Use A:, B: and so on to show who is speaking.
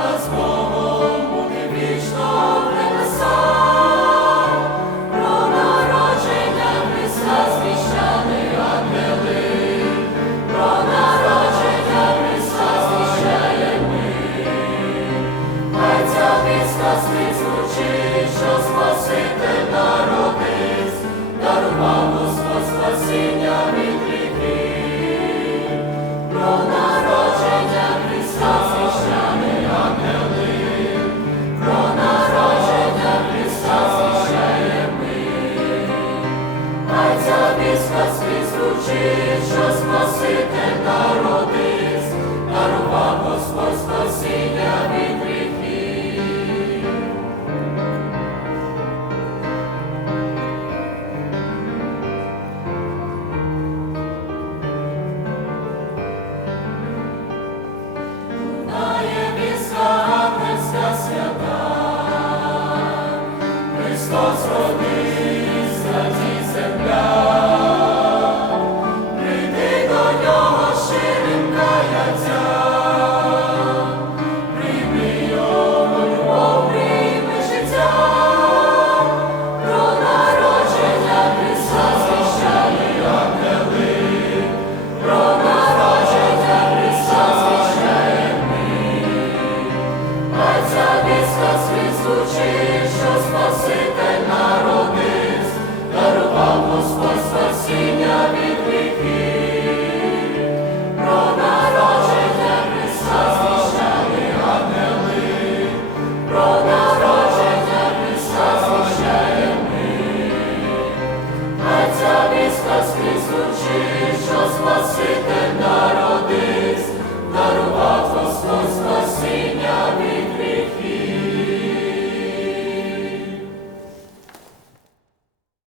A: as Господь спасіння від гріхів. Дає піска, свята, Христос almost